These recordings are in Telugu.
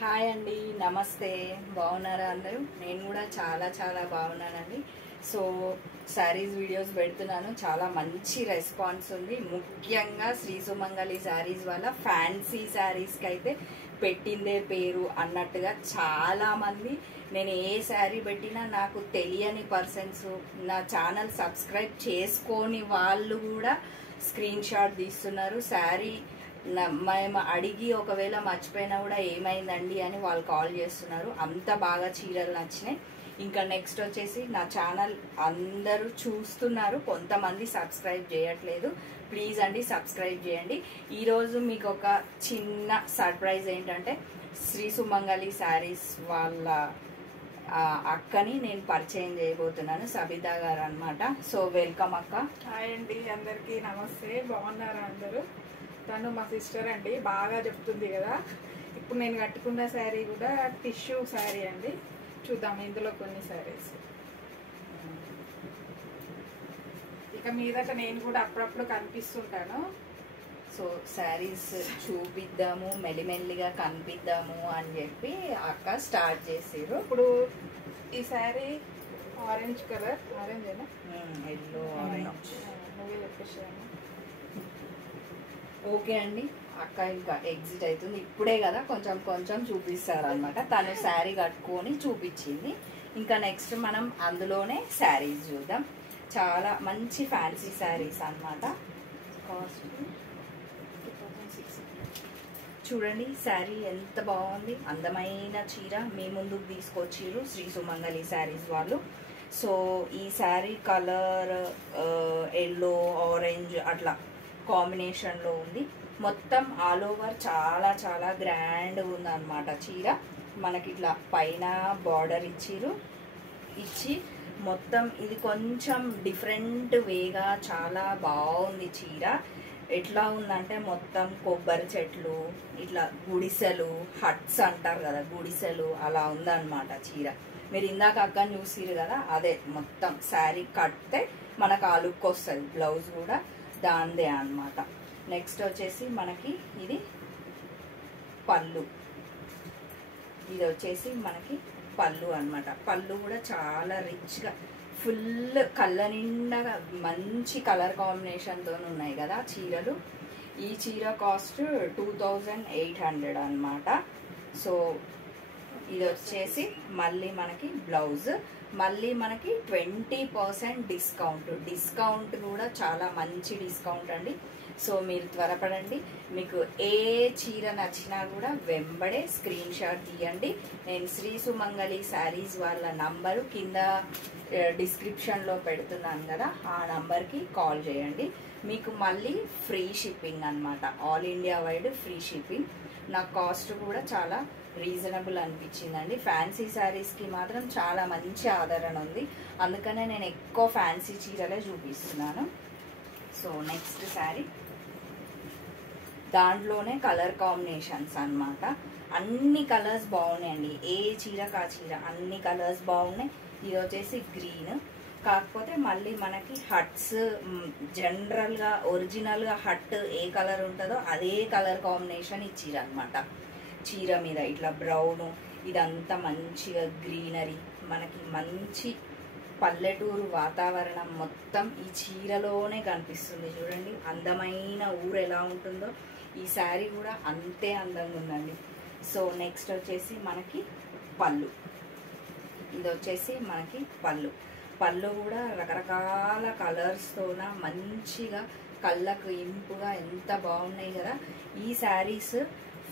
హాయ్ అండి, నమస్తే. బాగున్నారా అందరూ? నేను కూడా చాలా బాగున్నానండి. సో శారీస్ వీడియోస్ పెడుతున్నాను, చాలా మంచి రెస్పాన్స్ ఉంది. ముఖ్యంగా శ్రీ సుమంగళి శారీస్ వల్ల ఫ్యాన్సీ శారీస్కి అయితే పెట్టిందే పేరు అన్నట్టుగా చాలామంది, నేను ఏ శారీ పెట్టినా నాకు తెలియని పర్సన్స్, నా ఛానల్ సబ్స్క్రైబ్ చేసుకోని వాళ్ళు కూడా స్క్రీన్ షాట్ తీస్తున్నారు. శారీ మేము అడిగి ఒకవేళ మర్చిపోయినా కూడా ఏమైందండి అని వాళ్ళు కాల్ చేస్తున్నారు. అంత బాగా చీరలు నచ్చినాయి. ఇంకా నెక్స్ట్ వచ్చేసి నా ఛానల్ అందరూ చూస్తున్నారు, కొంతమంది సబ్స్క్రైబ్ చేయట్లేదు. ప్లీజ్ అండి సబ్స్క్రైబ్ చేయండి. ఈరోజు మీకు ఒక చిన్న సర్ప్రైజ్ ఏంటంటే, శ్రీ సుమంగళి శారీస్ వాళ్ళ అక్కని నేను పరిచయం చేయబోతున్నాను, సబితా గారు అనమాట. సో వెల్కమ్ అక్క. హాయ్ అండి, అందరికీ నమస్తే. బాగున్నారా అందరూ? తను మా సిస్టర్ అండి, బాగా చెప్తుంది కదా. ఇప్పుడు నేను కట్టుకున్న శారీ కూడా టిష్యూ శారీ అండి. చూద్దాం ఇందులో కొన్ని శారీస్. ఇక మీదట నేను కూడా అప్పుడప్పుడు కనిపిస్తుంటాను. సో శారీస్ చూపిద్దాము, మెల్లిమెల్లిగా కనిపిద్దాము అని చెప్పి అక్క స్టార్ట్ చేసారు. ఇప్పుడు ఈ శారీ ఆరెంజ్ కలర్, ఆరెంజ్ ఏనా, ఎల్లో ఆరెంజ్, నువ్వే చెప్పేసాను. ఓకే అండి. అక్క ఇంకా ఎగ్జిట్ అవుతుంది, ఇప్పుడే కదా కొంచెం చూపిస్తారు అనమాట. తను శారీ కట్టుకొని చూపించింది. ఇంకా నెక్స్ట్ మనం అందులోనే శారీస్ చూద్దాం. చాలా మంచి ఫ్యాన్సీ శారీస్ అనమాట. కాస్ట్ 2600. చూడండి శారీ ఎంత బాగుంది, అందమైన చీర మీ ముందుకు తీసుకొచ్చిర్రు శ్రీ సుమంగళి శారీస్ వాళ్ళు. సో ఈ శారీ కలర్ ఎల్లో ఆరెంజ్ అట్లా కాంబినేషన్లో ఉంది. మొత్తం ఆల్ ఓవర్ చాలా గ్రాండ్ ఉంది అనమాట చీర. మనకి ఇట్లా పైన బార్డర్ ఇచ్చి మొత్తం ఇది కొంచెం డిఫరెంట్ వేగా చాలా బాగుంది చీర. ఎట్లా ఉందంటే మొత్తం కొబ్బరి చెట్లు, ఇట్లా గుడిసెలు, హట్స్ అంటారు కదా, గుడిసెలు అలా ఉందన్నమాట చీర. మీరు ఇందాక అక్కని చూసిరు కదా, అదే మొత్తం శారీ కడితే మనకు ఆ లుక్ వస్తుంది. బ్లౌజ్ కూడా దాందే అన్నమాట. నెక్స్ట్ వచ్చేసి మనకి ఇది పళ్ళు, ఇది వచ్చేసి మనకి పళ్ళు అన్నమాట. పళ్ళు కూడా చాలా రిచ్గా ఫుల్ కళ్ళ నిండగా మంచి కలర్ కాంబినేషన్తో ఉన్నాయి కదా చీరలు. ఈ చీర కాస్ట్ 2800 అన్నమాట. సో ఇది వచ్చేసి మళ్ళీ మనకి బ్లౌజ్, మళ్ళీ మనకి 20% డిస్కౌంట్ కూడా చాలా మంచి డిస్కౌంట్ అండి. సో మీరు త్వరపడండి. మీకు ఏ చీర నచ్చినా కూడా వెంబడే స్క్రీన్ షాట్ తీయండి. నేను శ్రీ సుమంగళి శారీస్ వాళ్ళ నంబరు కింద డిస్క్రిప్షన్లో పెడుతున్నాను కదా, ఆ నంబర్కి కాల్ చేయండి. మీకు మళ్ళీ ఫ్రీ షిప్పింగ్ అన్నమాట, all India wide free shipping. నా కాస్ట్ కూడా చాలా రీజనబుల్ అనిపించిందండి. ఫ్యాన్సీ శారీస్కి మాత్రం చాలా మంచి ఆదరణ ఉంది, అందుకనే నేను ఎక్కువ ఫ్యాన్సీ చీరలే చూపిస్తున్నాను. సో నెక్స్ట్ శారీ, దాంట్లోనే కలర్ కాంబినేషన్స్ అన్నమాట. అన్ని కలర్స్ బాగున్నాయండి, ఏ చీరకు ఆ చీర అన్ని కలర్స్ బాగున్నాయి. ఇది వచ్చేసి గ్రీన్, కాకపోతే మళ్ళీ మనకి హట్స్ జనరల్గా ఒరిజినల్గా హట్ ఏ కలర్ ఉంటుందో అదే కలర్ కాంబినేషన్ ఇచ్చిరనమాట చీర మీద. ఇట్లా బ్రౌను, ఇదంతా మంచిగా గ్రీనరీ, మనకి మంచి పల్లెటూరు వాతావరణం మొత్తం ఈ చీరలోనే కనిపిస్తుంది. చూడండి అందమైన ఊరు ఎలా ఉంటుందో, ఈ శారీ కూడా అంతే అందంగా ఉందండి. సో నెక్స్ట్ వచ్చేసి మనకి పళ్ళు, ఇది వచ్చేసి మనకి పళ్ళు కూడా రకరకాల కలర్స్తోన మంచిగా కళ్ళకు ఇంపుగా ఎంత బాగున్నాయి కదా. ఈ శారీస్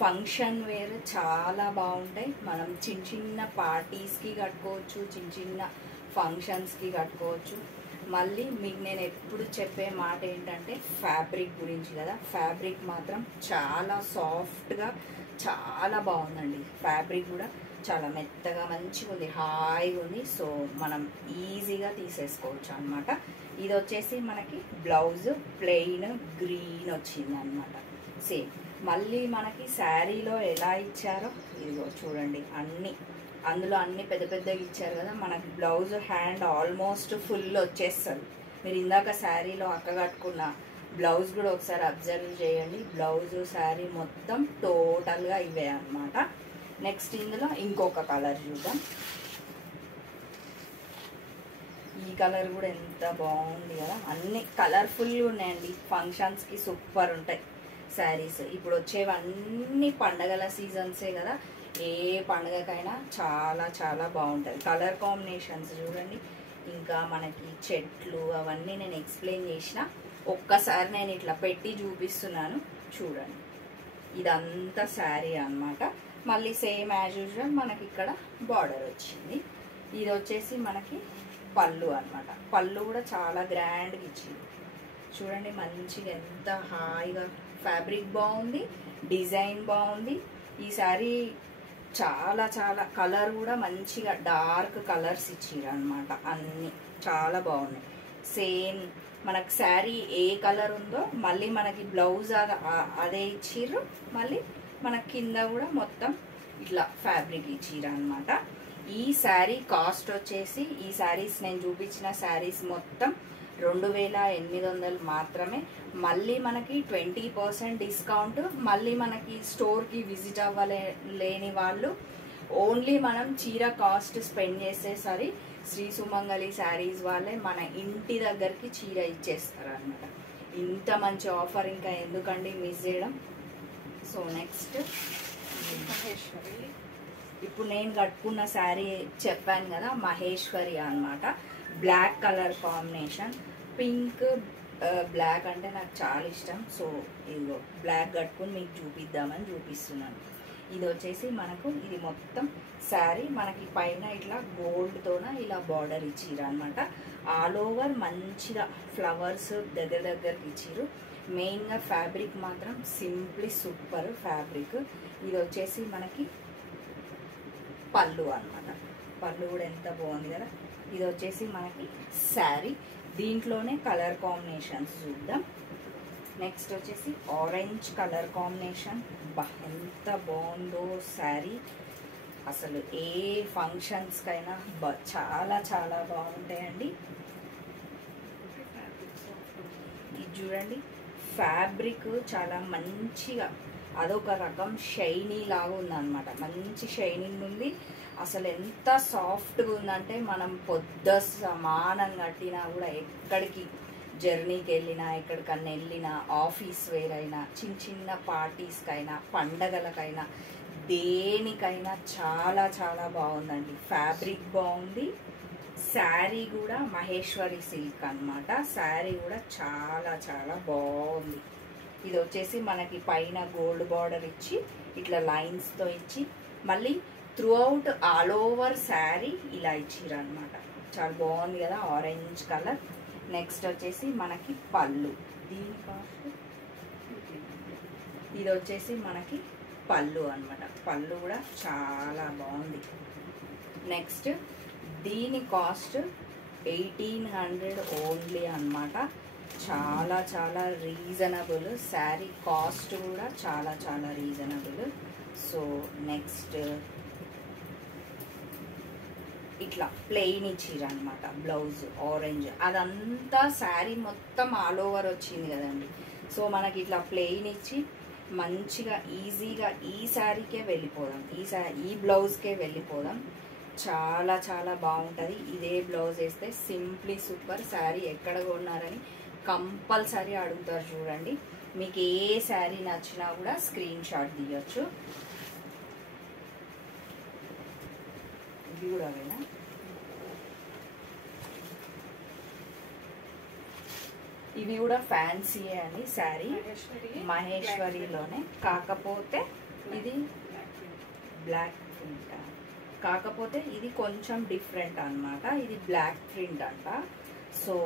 ఫంక్షన్ వేర్ చాలా బాగుంటాయి. మనం చిన్న పార్టీస్కి కట్టుకోవచ్చు, చిన్న ఫంక్షన్స్కి కట్టుకోవచ్చు. మళ్ళీ మీకు నేను ఎప్పుడు చెప్పే మాట ఏంటంటే ఫ్యాబ్రిక్ గురించి కదా. ఫ్యాబ్రిక్ మాత్రం చాలా సాఫ్ట్గా చాలా బాగుందండి. ఫ్యాబ్రిక్ కూడా చాలా మెత్తగా మంచిగా ఉంది, హాయిగా ఉంది. సో మనం ఈజీగా తీసేసుకోవచ్చు అనమాట. ఇది వచ్చేసి మనకి బ్లౌజ్ ప్లెయిన్ గ్రీన్ వచ్చింది అనమాట సేమ్. మళ్ళీ మనకి శారీలో ఎలా ఇచ్చారో ఇదిగో చూడండి, అందులో అన్ని పెద్దగా ఇచ్చారు కదా. మనకి బ్లౌజ్ హ్యాండ్ ఆల్మోస్ట్ ఫుల్ వచ్చేస్తుంది. మీరు ఇందాక శారీలో అక్క కట్టుకున్న బ్లౌజ్ కూడా ఒకసారి అబ్జర్వ్ చేయండి. బ్లౌజ్ శారీ మొత్తం టోటల్గా ఇవే అన్నమాట. నెక్స్ట్ ఇందులో ఇంకొక కలర్ చూద్దాం. ఈ కలర్ కూడా ఎంత బాగుంది కదా, అన్ని కలర్ఫుల్గా ఉన్నాయండి. ఫంక్షన్స్కి సూపర్ ఉంటాయి శారీస్. ఇప్పుడు వచ్చేవన్నీ పండగల సీజన్సే కదా, ఏ పండగకైనా చాలా చాలా బాగుంటుంది. కలర్ కాంబినేషన్స్ చూడండి, ఇంకా మనకి చెట్లు అవన్నీ నేను ఎక్స్ప్లెయిన్ చేసిన. ఒక్కసారి నేను ఇట్లా పెట్టి చూపిస్తున్నాను చూడండి. ఇదంతా శారీ అన్నమాట. మళ్ళీ సేమ్ యాజ్ యూజువల్ మనకి ఇక్కడ బార్డర్ వచ్చింది. ఇది వచ్చేసి మనకి పళ్ళు అన్నమాట. పళ్ళు కూడా చాలా గ్రాండ్గా ఇచ్చింది చూడండి. మంచిగా ఎంత హాయిగా, ఫ్యాబ్రిక్ బాగుంది, డిజైన్ బాగుంది. ఈ శారీ చాలా చాలా కలర్ కూడా మంచిగా డార్క్ కలర్స్ ఇచ్చిర్రు అనమాట. అన్నీ చాలా బాగున్నాయి. సేమ్ మనకు శారీ ఏ కలర్ ఉందో మళ్ళీ మనకి బ్లౌజ్ అదే ఇచ్చిర్రు. మళ్ళీ మన కింద కూడా మొత్తం ఇట్లా ఫ్యాబ్రిక్ ఇచ్చిర్రు అనమాట. ఈ శారీ కాస్ట్ వచ్చేసి, ఈ శారీస్ నేను చూపించిన శారీస్ మొత్తం 2800 మాత్రమే. మళ్ళీ మనకి 20% డిస్కౌంట్. మళ్ళీ మనకి స్టోర్కి విజిట్ అవ్వలేని వాళ్ళు ఓన్లీ మనం చీర కాస్ట్ స్పెండ్ చేసేసరి శ్రీ సుమంగళి శారీస్ వాళ్ళే మన ఇంటి దగ్గరికి చీర ఇచ్చేస్తారు అనమాట. ఇంత మంచి ఆఫర్ ఇంకా ఎందుకండి మిస్ చేయడం. So next Maheshwari. ఇప్పుడు నేను కట్టుకున్న శారీ చెప్పాను కదా, మహేశ్వరి అన్నమాట. Black colour combination, pink black అంటే నాకు చాలా ఇష్టం. సో ఇదిగో బ్లాక్ కట్టుకుని మీకు చూపిద్దామని చూపిస్తున్నాను. ఇది వచ్చేసి మనకు ఇది మొత్తం శారీ మనకి పైన ఇట్లా గోల్డ్తోన ఇలా బార్డర్ ఇచ్చిర్రు అనమాట. ఆల్ ఓవర్ మంచిగా ఫ్లవర్స్ దగ్గర దగ్గరికి ఇచ్చిర్రు. మెయిన్గా ఫ్యాబ్రిక్ మాత్రం సింప్లీ సూపర్ ఫ్యాబ్రిక్. ఇది వచ్చేసి మనకి పళ్ళు అన్నమాట. పళ్ళు కూడా ఎంత బాగుంది కదా. ఇది వచ్చేసి మనకి శారీ. దీంట్లోనే కలర్ కాంబినేషన్స్ చూద్దాం. నెక్స్ట్ వచ్చేసి ఆరెంజ్ కలర్ కాంబినేషన్. బా ఎంత బాగుందో శారీ. అసలు ఏ ఫంక్షన్స్కైనా చాలా చాలా బాగుంటాయండి. ఇది చూడండి, ఫ్యాబ్రిక్ చాలా మంచిగా అదొక రకం షైనీ లాగా ఉందన్నమాట. మంచి షైనింగ్ ఉంది. అసలు ఎంత సాఫ్ట్గా ఉందంటే మనం పొద్దు సమానం కట్టినా కూడా ఎక్కడికి జర్నీకి వెళ్ళినా, ఎక్కడికన్నా వెళ్ళినా, ఆఫీస్ వేర్ అయినా, చిన్న చిన్న పార్టీస్కైనా, పండగలకైనా, దేనికైనా చాలా చాలా బాగుందండి. ఫ్యాబ్రిక్ బాగుంది. శారీ కూడా మహేశ్వరి సిల్క్ అన్నమాట. శారీ కూడా చాలా చాలా బాగుంది. ఇది వచ్చేసి మనకి పైన గోల్డ్ బార్డర్ ఇచ్చి ఇట్లా లైన్స్తో ఇచ్చి మళ్ళీ through out all over sari ఇలా ఇచ్చిర్రు అనమాట. చాలా బాగుంది కదా, ఆరెంజ్ కలర్. నెక్స్ట్ వచ్చేసి మనకి పళ్ళు. దీని కాస్ట్ ఇది వచ్చేసి మనకి పళ్ళు అనమాట. పళ్ళు కూడా చాలా బాగుంది. నెక్స్ట్ దీని కాస్ట్ 1800 ఓన్లీ అన్నమాట. చాలా చాలా రీజనబుల్. శారీ కాస్ట్ కూడా చాలా చాలా రీజనబుల్. సో నెక్స్ట్ ఇట్లా ప్లెయిన్ ఇచ్చిర్రు అనమాట. బ్లౌజ్ ఆరెంజ్, అదంతా శారీ మొత్తం ఆల్ ఓవర్ వచ్చింది కదండి. సో మనకి ఇట్లా ప్లెయిన్ ఇచ్చి మంచిగా ఈజీగా ఈ శారీకే వెళ్ళిపోదాం, ఈ బ్లౌజ్కే వెళ్ళిపోదాం. చాలా చాలా బాగుంటుంది. ఇదే బ్లౌజ్ వేస్తే సింప్లీ సూపర్. శారీ ఎక్కడ కొన్నారని కంపల్సరీ అడుగుతారు చూడండి. మీకు ఏ శారీ నచ్చినా కూడా స్క్రీన్ షాట్ తీయచ్చు. ఇది కూడా అవేనా? ఇవి కూడా ఫ్యాన్సీయే అండి శారీ, మహేశ్వరిలోనే. కాకపోతే ఇది బ్లాక్ ప్రింట్, కాకపోతే ఇది కొంచెం డిఫరెంట్ అన్నమాట. ఇది బ్లాక్ ప్రింట్ అంట. సో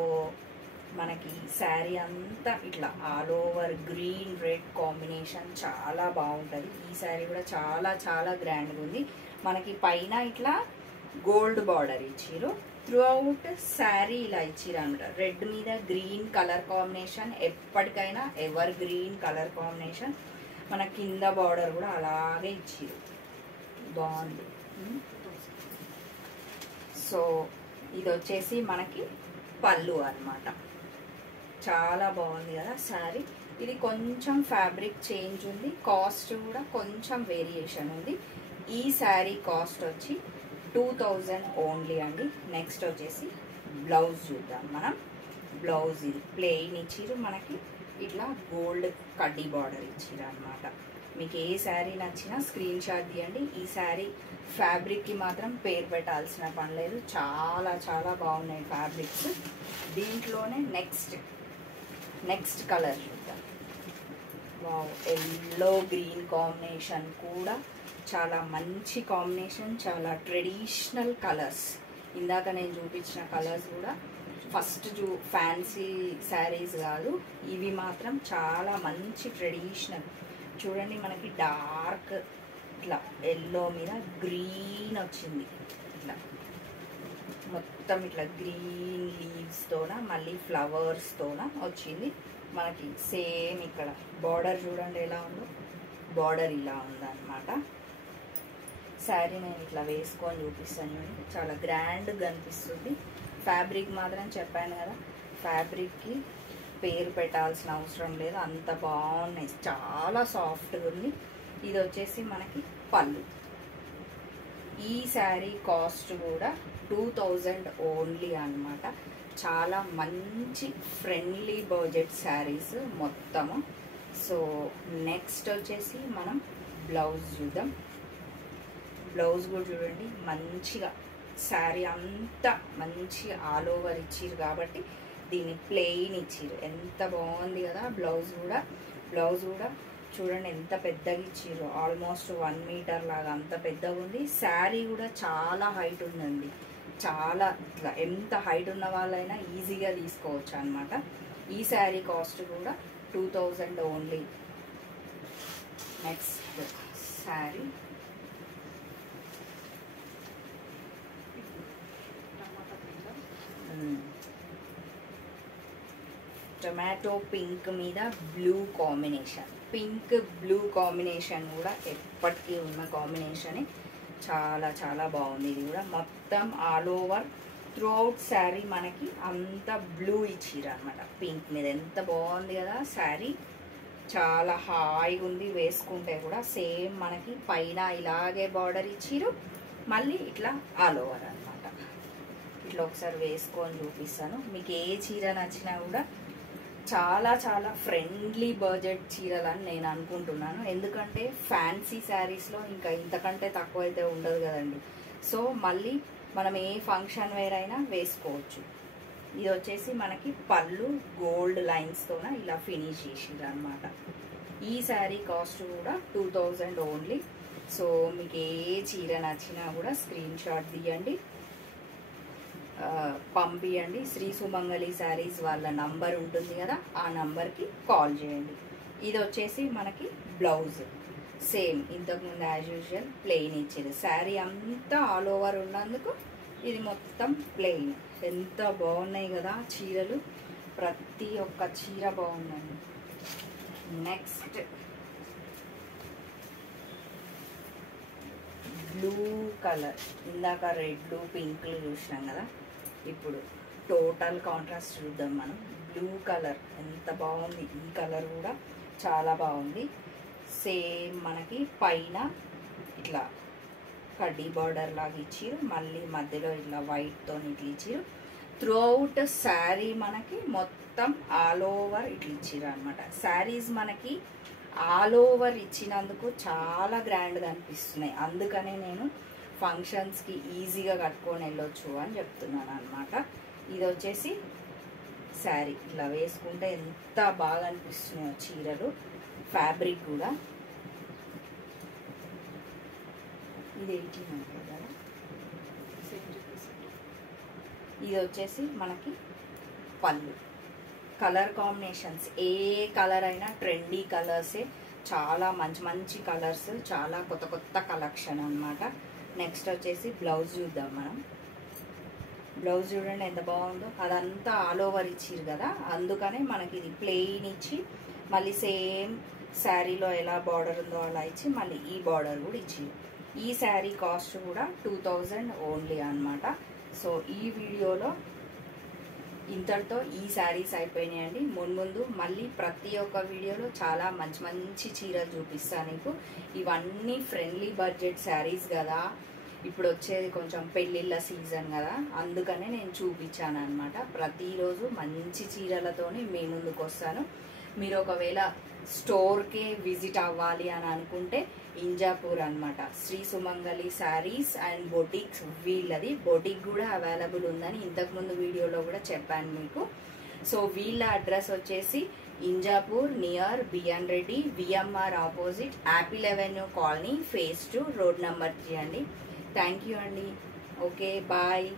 మనకి శారీ అంతా ఇట్లా all over green red combination చాలా బాగుంటుంది. ఈ శారీ కూడా చాలా చాలా గ్రాండ్గా ఉంది. మనకి పైన ఇట్లా గోల్డ్ బార్డర్ ఇచ్చిర్రు. త్రూ అవుట్ శారీ ఇలా ఇచ్చిర్రు అనమాట. రెడ్ మీద గ్రీన్ కలర్ కాంబినేషన్, ఎప్పటికైనా ఎవర్ గ్రీన్ కలర్ కాంబినేషన్. మన కింద బార్డర్ కూడా అలాగే ఇచ్చిర్రు, బాగుంది. సో ఇది వచ్చేసి మనకి పళ్ళు అన్నమాట. చాలా బాగుంది కదా శారీ. ఇది కొంచెం ఫ్యాబ్రిక్ చేంజ్ ఉంది, కాస్ట్ కూడా కొంచెం వేరియేషన్ ఉంది. ఈ శారీ కాస్ట్ వచ్చి 2000 ఓన్లీ అండి. నెక్స్ట్ వచ్చేసి బ్లౌజ్ చూద్దాం మనం. బ్లౌజ్ ఇది ప్లెయిన్ ఇచ్చిరు, మనకి ఇట్లా గోల్డ్ కడ్డీ బార్డర్ ఇచ్చిరు అనమాట. మీకు ఏ శారీ నచ్చినా స్క్రీన్ షాట్ తీయండి. ఈ శారీ ఫ్యాబ్రిక్కి మాత్రం పేరు పెట్టాల్సిన పని లేదు, చాలా చాలా బాగున్నాయి ఫ్యాబ్రిక్స్. దీంట్లోనే నెక్స్ట్ కలర్ చూద్దాం. వావ్, ఎల్లో గ్రీన్ కాంబినేషన్ కూడా చాలా మంచి కాంబినేషన్, చాలా ట్రెడిషనల్ కలర్స్. ఇందాక నేను చూపించిన కలర్స్ కూడా ఫస్ట్ ఫ్యాన్సీ శారీస్ కాదు, ఇవి మాత్రం చాలా మంచి ట్రెడిషనల్. చూడండి, మనకి డార్క్ ఇట్లా ఎల్లో మీద గ్రీన్ వచ్చింది, ఇట్లా మొత్తం ఇట్లా గ్రీన్ లీవ్స్తోన మళ్ళీ ఫ్లవర్స్తోన వచ్చింది మనకి. సేమ్ ఇక్కడ బార్డర్ చూడండి ఎలా ఉందో, బార్డర్ ఇలా ఉందన్నమాట. శారీ నేను ఇట్లా వేసుకొని చూపిస్తాను చూడండి, చాలా గ్రాండ్గా కనిపిస్తుంది. ఫ్యాబ్రిక్ మాత్రం చెప్పాను కదా, ఫ్యాబ్రిక్కి పేరు పెట్టాల్సిన అవసరం లేదు, అంత బాగున్నాయి, చాలా సాఫ్ట్గా ఉంది. ఇది వచ్చేసి మనకి పళ్ళు. ఈ శారీ కాస్ట్ కూడా 2000 ఓన్లీ అన్నమాట. చాలా మంచి ఫ్రెండ్లీ బడ్జెట్ శారీస్ మొత్తము. సో నెక్స్ట్ వచ్చేసి మనం బ్లౌజ్ చూద్దాం. బ్లౌజ్ కూడా చూడండి, మంచిగా శారీ అంతా మంచి ఆల్ ఓవర్ ఇచ్చిరు కాబట్టి దీన్ని ప్లెయిన్ ఇచ్చిరు, ఎంత బాగుంది కదా. బ్లౌజ్ కూడా చూడండి ఎంత పెద్దగా ఇచ్చిర్రు, ఆల్మోస్ట్ 1 మీటర్ లాగా అంత పెద్దగా ఉంది. శారీ కూడా చాలా హైట్ ఉందండి, చాలా ఇట్లా ఎంత హైట్ ఉన్న వాళ్ళైనా ఈజీగా తీసుకోవచ్చు అనమాట. ఈ శారీ కాస్ట్ కూడా 2000 only. Next sari tomato pink మీద blue combination. Pink blue combination కూడా ఎప్పటికీ ఉన్న కాంబినేషన్, చాలా చాలా బాగుంది. ఇది కూడా మొత్తం all over through out sari మనకి అంత బ్లూ ఇచ్చిరు అనమాట. పింక్ మీద ఎంత బాగుంది కదా శారీ, చాలా హాయిగా ఉంది. వేసుకుంటే కూడా సేమ్ మనకి పైన ఇలాగే బార్డర్ ఇచ్చిరు, మళ్ళీ ఇట్లా ఆల్ ఓవర్ అనమాట. ఇట్లా ఒకసారి వేసుకొని చూపిస్తాను. మీకు ఏ చీర నచ్చినా కూడా చాలా చాలా ఫ్రెండ్లీ బడ్జెట్ చీరలని నేను అనుకుంటున్నాను. ఎందుకంటే ఫ్యాన్సీ శారీస్లో ఇంకా ఇంతకంటే తక్కువ అయితే ఉండదు కదండి. సో మళ్ళీ మనం ఏ ఫంక్షన్ వేర్ అయినా వేసుకోవచ్చు. ఇది వచ్చేసి మనకి పళ్ళు గోల్డ్ లైన్స్తోన ఇలా ఫినిష్ చేసిరు అనమాట. ఈ శారీ కాస్ట్ కూడా 2000 ఓన్లీ. సో మీకు ఏ చీర నచ్చినా కూడా స్క్రీన్ షాట్ తీయండి, పంపియండి. శ్రీ సుమంగళి శారీస్ వాళ్ళ నంబర్ ఉంటుంది కదా, ఆ నంబర్కి కాల్ చేయండి. ఇది వచ్చేసి మనకి బ్లౌజ్ సేమ్ ఇంతకుముందు యాజ్ యూజువల్ ప్లెయిన్ ఇచ్చారు. శారీ అంతా ఆల్ ఓవర్ ఉన్నందుకు ఇది మొత్తం ప్లెయిన్. ఎంత బాగున్నాయి కదా చీరలు, ప్రతి ఒక్క చీర బాగుందండి. Next blue colour. ఇందాక రెడ్లు పింక్లు చూసినాం కదా, ఇప్పుడు టోటల్ కాంట్రాస్ట్ చూద్దాం మనం. బ్లూ కలర్ ఎంత బాగుంది, ఈ కలర్ కూడా చాలా బాగుంది. సేమ్ మనకి పైన ఇట్లా కడ్డీ బార్డర్ లాగా ఇచ్చిరు, మళ్ళీ మధ్యలో ఇట్లా వైట్తో ఇట్లా ఇచ్చిరు. త్రూ అవుట్ శారీ మనకి మొత్తం ఆల్ ఓవర్ ఇట్లా ఇచ్చిరు అనమాట. శారీస్ మనకి ఆల్ ఓవర్ ఇచ్చినందుకు చాలా గ్రాండ్గా అనిపిస్తున్నాయి. అందుకనే నేను ఫంక్షన్స్కి ఈజీగా కట్టుకొని వెళ్ళొచ్చు అని చెప్తున్నాను అనమాట. ఇది వచ్చేసి శారీ ఇట్లా వేసుకుంటే ఎంత బాగా అనిపిస్తున్నాయో చీరలు. ఫ్యాబ్రిక్ కూడా ఇది 18 ఉంటుంది కదా. ఇది వచ్చేసి మనకి పళ్ళు. కలర్ కాంబినేషన్స్ ఏ కలర్ అయినా ట్రెండీ కలర్సే, చాలా మంచి మంచి కలర్స్, చాలా కొత్త కొత్త కలెక్షన్ అనమాట. నెక్స్ట్ వచ్చేసి బ్లౌజ్ చూద్దాం మనం. బ్లౌజ్ చూడండి ఎంత బాగుందో, అదంతా ఆల్ ఓవర్ ఇచ్చిరు కదా, అందుకనే మనకి ఇది ప్లెయిన్ ఇచ్చి మళ్ళీ సేమ్ శారీలో ఎలా బార్డర్ ఉందో అలా ఇచ్చి మళ్ళీ ఈ బార్డర్ కూడా ఇచ్చి. ఈ శారీ కాస్ట్ కూడా 2000 ఓన్లీ అనమాట. సో ఈ వీడియోలో ఇంతటితో ఈ శారీస్ అయిపోయినాయండి. ముందు మళ్ళీ ప్రతి ఒక్క వీడియోలో చాలా మంచి మంచి చీరలు చూపిస్తాను నీకు. ఇవన్నీ ఫ్రెండ్లీ బడ్జెట్ శారీస్ కదా, ఇప్పుడు వచ్చేది కొంచెం పెళ్ళిళ్ళ సీజన్ కదా, అందుకనే నేను చూపించాను అనమాట. ప్రతిరోజు మంచి చీరలతోని మీ ముందుకు వస్తాను. మీరు ఒకవేళ స్టోర్కే విజిట్ అవ్వాలి అని అనుకుంటే ఇంజాపూర్ అనమాట, శ్రీ సుమంగళి శారీస్ అండ్ బొటిక్స్, వీళ్ళది బొటిక్ కూడా అవైలబుల్ ఉందని ఇంతకుముందు వీడియోలో కూడా చెప్పాను మీకు. సో వీళ్ళ అడ్రస్ వచ్చేసి Injapur near BN Reddy VMR opposite Apple avenue colony, phase 2, road number 3 అండి. థ్యాంక్ యూ అండి. Okay, bye.